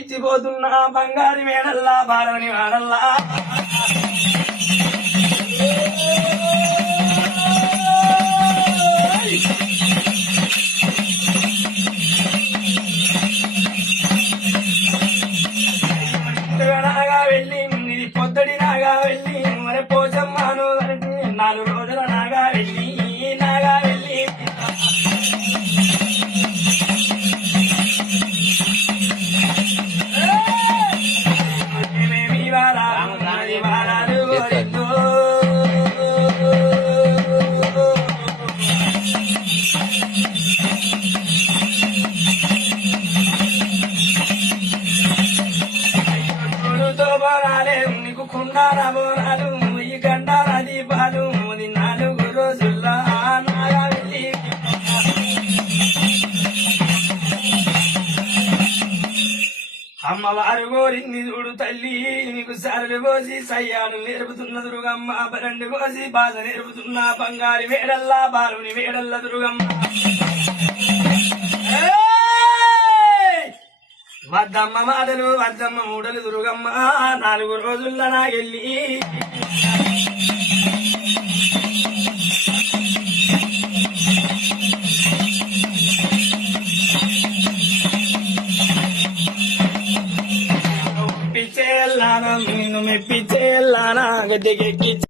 పిచ్చిపోతున్నా బంగారు మేడల్లా బాలవని వాడల్లా నాగా వెళ్ళి ఇది పొద్దుడి నాగా వెళ్ళి మరి పోచమ్మాను 4 రోజుల నాగా వెళ్ళి నీకు కుండాల బోరాలు ఈ గండాల దీపాలు 4 రోజుల్లో నాగా వెళ్ళి అమ్మవారు కోరింది చూడు తల్లి నీకు సరలు పోసి సయ్యాలు నేర్పుతున్న దుర్గమ్మ బరండి పోసి బాధ నేర్పుతున్న బంగారు వేడల్లా బాలుని వేడల్ల దుర్గమ్మ వద్దమ్మ మాటలు వద్దమ్మ మూడలు దుర్గమ్మ 4 రోజుల్లో నాగెళ్ళి మెప్పించేల్లానా నిన్ను మెప్పించేల్లానా గద్దెకెక్కి